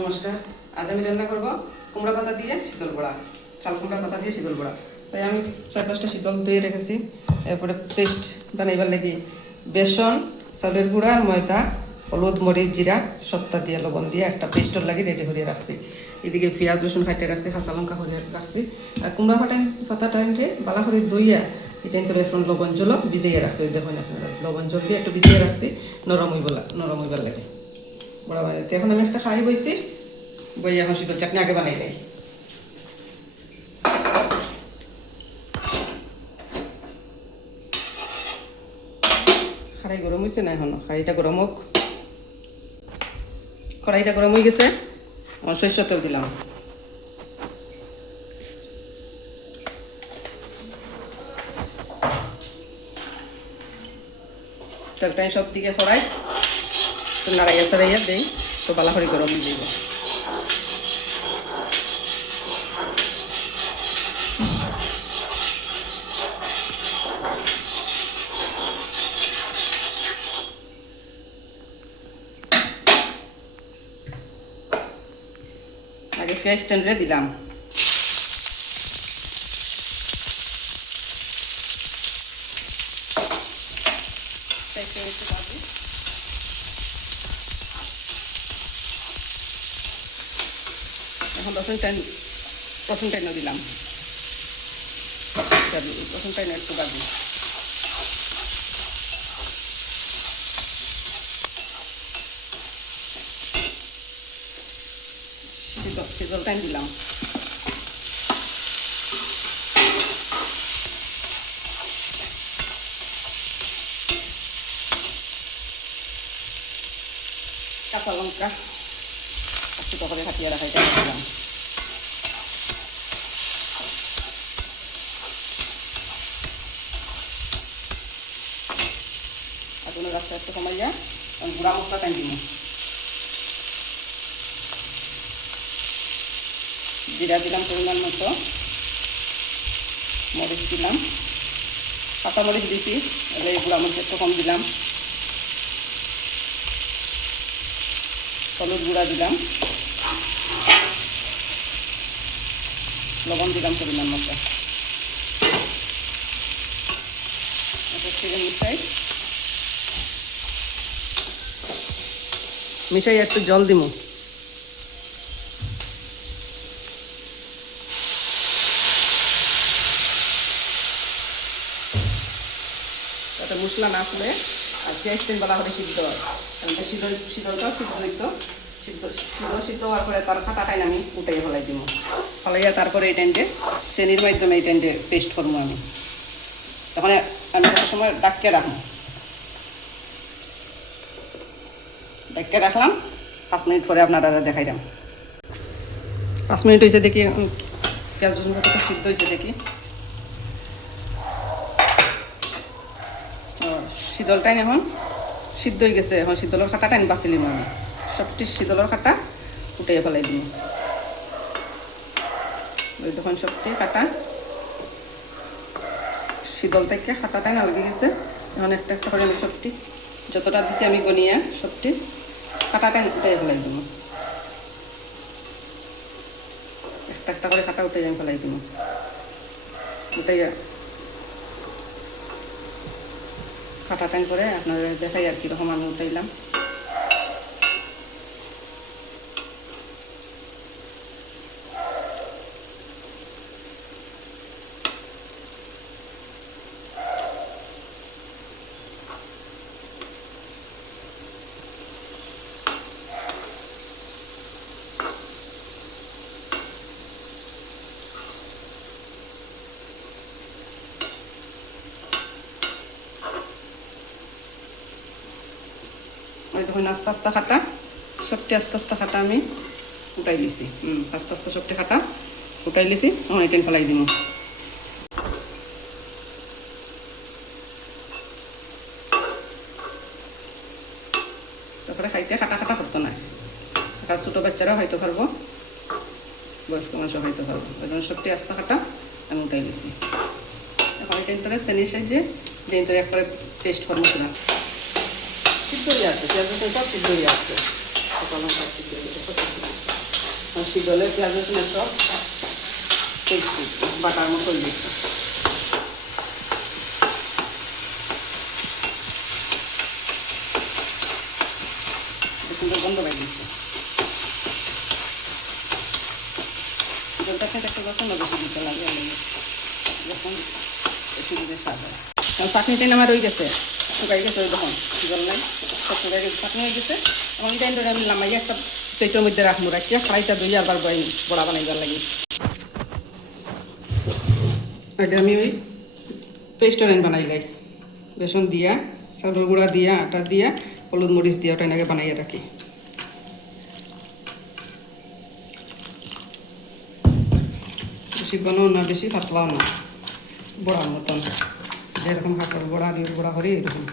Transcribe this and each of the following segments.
নমস্কার। আজ আমি রান্না করব কুমড়া পাতা দিয়ে শীতল বড়া, চাল কুমড়া পাতা দিয়ে শীতল বড়া। তাই আমি 4-5টা শীতল দিয়ে রেখেছি। এরপরে পেস্ট বানাইবার লাগি বেসন, চাউলের গুঁড়া, ময়দা, হলুদ, মরিচ, জিরা সবটা দিয়ে লবণ দিয়ে একটা পেস্টর লাগি রেডি করে রাখছি। এদিকে পেঁয়াজ রসুন কাটে রাখছি, কাঁচা লঙ্কা করে রাখছি। আর কুমড়া পাতাটাকে বালা করে দইয়া এটা তো এখন লবণ জল ভিজিয়ে রাখছি। ওই দেখুন আপনারা লবণ জল দিয়ে একটু ভিজিয়ে রাখছি নরম হইবার লাগে বড়া বানাইতে। এখন আমি একটা খাই বইছি, বই এখন শীতল চাটনি আগে বানাই নেই। কড়াই গরম হয়েছে না? এখন কড়াইটা গরম হোক। কড়াইটা গরম হয়ে গেছে, আমার সরষের তেল দিলাম। তেলটাই সব দিকে কড়াই নাড়াইয়া চাড়াইয়া দেই, তো বালা করে গরম হয়ে যাইব। আগে পেঁয়াজ টেনে দিলাম, এখন রসুন টাইনও দিলাম। রসুন টাইন একটু বাজি, শীতল টাইম দিলাম। কাঁচা লঙ্কা ছোটো করে কাটিয়ে রাখা এটা দিলাম। আগুনের রাস্তা একটু কমাইয়া গুঁড়া মশলা টাইম দিব। জিরা দিলাম পরিমাণ মতো, মরিচ দিলাম, কাঁচা মরিচ দিছি, এবার এই গুঁড়া মরিচ একটু কম দিলাম। হলুদ গুঁড়া দিলাম, লবণ দিলাম পরিমাণ মতো। মিশাই একটু জল দিব। যাতে মশলা না ফুলে আর পেঁয়াজ তেল বেলা করে সিদ্ধ হয়। শীতলটাও সিদ্ধ হওয়ার পরে তার কাটাটাই আমি উঠাই ফেলাই দিব। ফলাইয়া তারপরে এই টাইমে চেনির মাধ্যমে এই টাইমে পেস্ট করবো আমি। তখন আমি একটা সময় ডাক্কে রাখবো, ডাক্কে রাখলাম। 5 মিনিট পরে আপনারা দেখাইলাম। 5 মিনিট হয়েছে দেখি, পেঁয়াজ রসুন কতটা সিদ্ধ হয়েছে দেখি। শীতলটাই এখন সিদ্ধ হয়ে গেছে। এখন শীতলের খাটাটা আমি বাঁচিলিম, আমি সবটি শীতলের খাটা উঠিয়ে ফেলাই দিব। ওই তখন সবটি কাটা শীতল থেকে খাটাটাই না লেগে গেছে। এখন একটা একটা করে আমি সবটি যতটা দিচ্ছি আমি গনিয়া সবটি কাটাটাই উঠিয়ে ফেলাই দিব। একটা একটা করে কাটা উঠে আমি ফেলাই দিব। উঠাইয়া কাটা টাইম করে আপনাদের দেখাই আর কীরকম আমি উঠাইলাম। ওই দেখুন আস্তে আস্তে খাটা সবটি আস্তে আস্তে খাটা আমি উঠাই দিছি। আস্তে আস্তে সবটি খাটা উঠাই দিছি। এখন এই টাইম ফেলাই দিব। তারপরে খাইতে খাটা খাটা করতো না, ছোটো বাচ্চারাও হয়তো পারবো, বয়স্ক মানুষও হয়তো পারবো। ওই জন্য সবটি আস্তে খাটা আমি উঠাই দিছি। এখন এই টাইম ধরে চেনির সাহায্যে দিন ধরে একবারে পেস্ট করবো না। সিদ্ধ হয়ে যাচ্ছে, পেঁয়াজ সব সিদ্ধ হয়ে যাচ্ছে, সব সিদ্ধ হয়ে যাচ্ছে। শীতলে পেঁয়াজ রসুন সব বাটার মতো হয়ে গেছে। সুন্দর গন্ধ বের হচ্ছে। শীতলটা খেতে একটু রসুন বেশি দিতে লাগে, যখন একটু দিতে স্বাদ হয়। কারণ চাটনিটাই আমার রয়ে গেছে, শুকাই গেছে, ওই তখন জল নাই, সব শুকাই গেছে, চাটনি হয়ে গেছে। এখন এই টাইমটা আমি নামাই একটা প্লেটের মধ্যে রাখবো, রাখিয়া ফ্রাইটা দই আবার বড়া বানাইবার লাগে। এটা আমি ওই পেস্টরেন বানাইলাই, বেসন দিয়া, চাউলের গুঁড়া দিয়া, আটা দিয়া, হলুদ মরিচ দিয়া, ওটা আগে বানাইয়া রাখি। বেশি বানাও না, বেশি পাতলাও না, বড়ার মতন, যেরকম হাতের বড়া দিয়ে বড়া করি এরকম।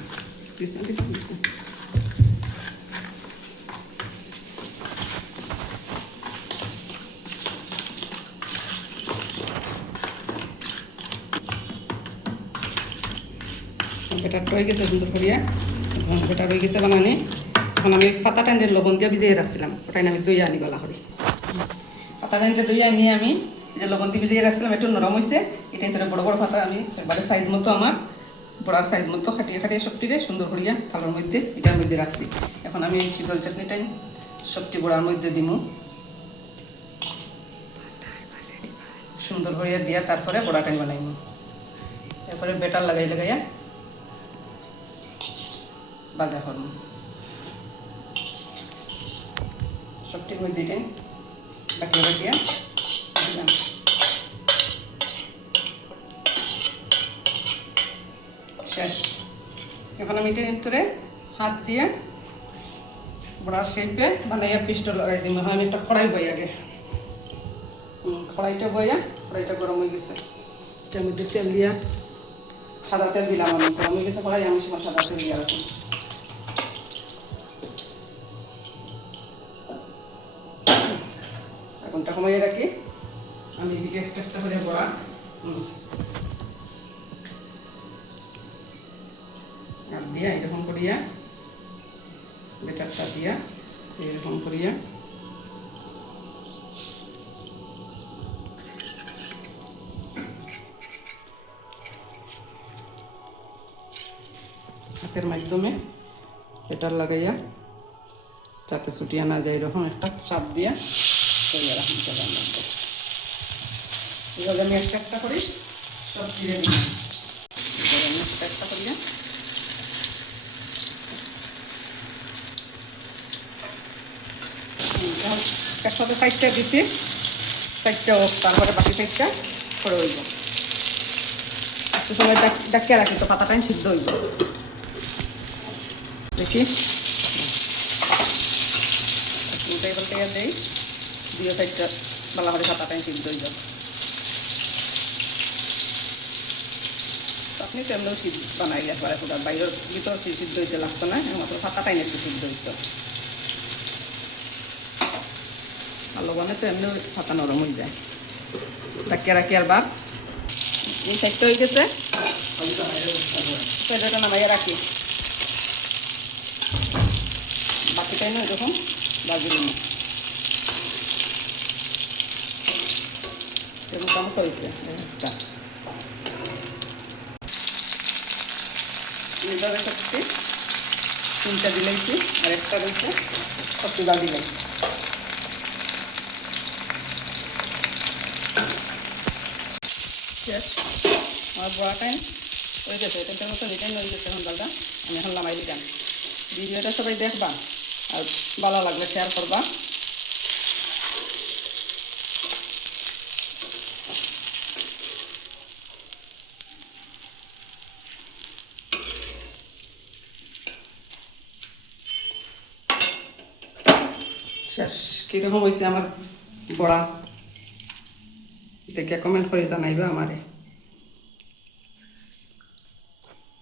বেটারটা হয়ে গেছে সুন্দর করিয়া, বেটার হয়ে গেছে বানানি। এখন আমি পাতা টাইনের লবণ দিয়ে ভিজিয়ে রাখছিলাম, ওটাই আমি দই আনি গলা করি। পাতা টাইনটা দই আনি আমি যে লবণ দিয়ে ভিজিয়ে রাখছিলাম, একটু নরম হয়েছে। এটা ভিতরে বড় বড় পাতা আমি এবারে সাইজ মতো, আমার বড়ার সাইজ মতো খাটিয়ে খাটিয়ে সবটিরে সুন্দর করিয়া থালার মধ্যে এটার মধ্যে রাখছি। এখন আমি এই শীতল চাটনিটাই সবটি বড়ার মধ্যে দিমু, সুন্দর করিয়া দিয়া তারপরে বড়াটাই বানাইমু। এরপরে বেটার লাগাইয়া বাজা করবো। সবটির মধ্যে দিলাম, বাকিয়া দিলাম। শেষ। এখন আমি এটার ভিতরে হাত দিয়ে বড়ার শেপে বানাইয়া পিসটা লাগাই দিব। এখন আমি একটা কড়াই বই আগে, কড়াইটা বইয়া, কড়াইটা গরম হয়ে গেছে, এটার মধ্যে তেল দিয়া, সাদা তেল দিলাম আমি, গরম হয়ে গেছে কড়াই, আমি সেখানে সাদা তেল দিয়া রাখি। আগুনটা কমাইয়ে রাখি, আমি এদিকে একটা একটা করে বড়া দিয়া এরকম করিয়া, বেটারটা দিয়া এরকম করিয়া হাতের মাধ্যমে বেটার লাগাইয়া, যাতে ছুটিয়া না যায়, এরকম একটা চাপ দিয়া করিয়া রাখি। এভাবে আমি একটা একটা করি সব চিড়ে নিই, একটা একটা করিয়া একসাথে সাইডটা দিচ্ছি, সাইডটা হোক, তারপরে বাকি সাইডটা করে হইব। একটু সময় ডাকিয়ে রাখি তো পাতাটাই সিদ্ধ হইব। দেখি উল্টাই পাল্টাইয়া দেই, দুই সাইডটা ভালো করে পাতাটাই সিদ্ধ হইব। আপনি তেমনিও সিদ্ধ বানাইলে পরে পুরো বাইরের ভিতর সিদ্ধ হইতে লাগতো না, মাত্র পাতাটাই একটু সিদ্ধ হইত। ভালো বানাই তো এমনি পাতা নরম হয়ে যায়। ডাকিয়ে রাখি আর বার এই সাইডটা হয়ে গেছে, সাইডটা নামাইয়া রাখি, বাকিটাই না যখন বাজিল না মোটামুটি হয়েছে। একটা এইভাবে সবটি তিনটা দিলাইছি, আর একটা রয়েছে সবটি বা দিলাই। শেষ, আমার বড়াটাই হয়ে গেছে, এটার মতো রিটার্ন হয়ে গেছে। এখন ডালটা আমি এখন নামাই দিলাম। ভিডিওটা সবাই দেখবা আর ভালো লাগলে শেয়ার করবা। শেষ। কীরকম হয়েছে আমার বড়া দেখে কমেন্ট করে জানাইবা আমারে।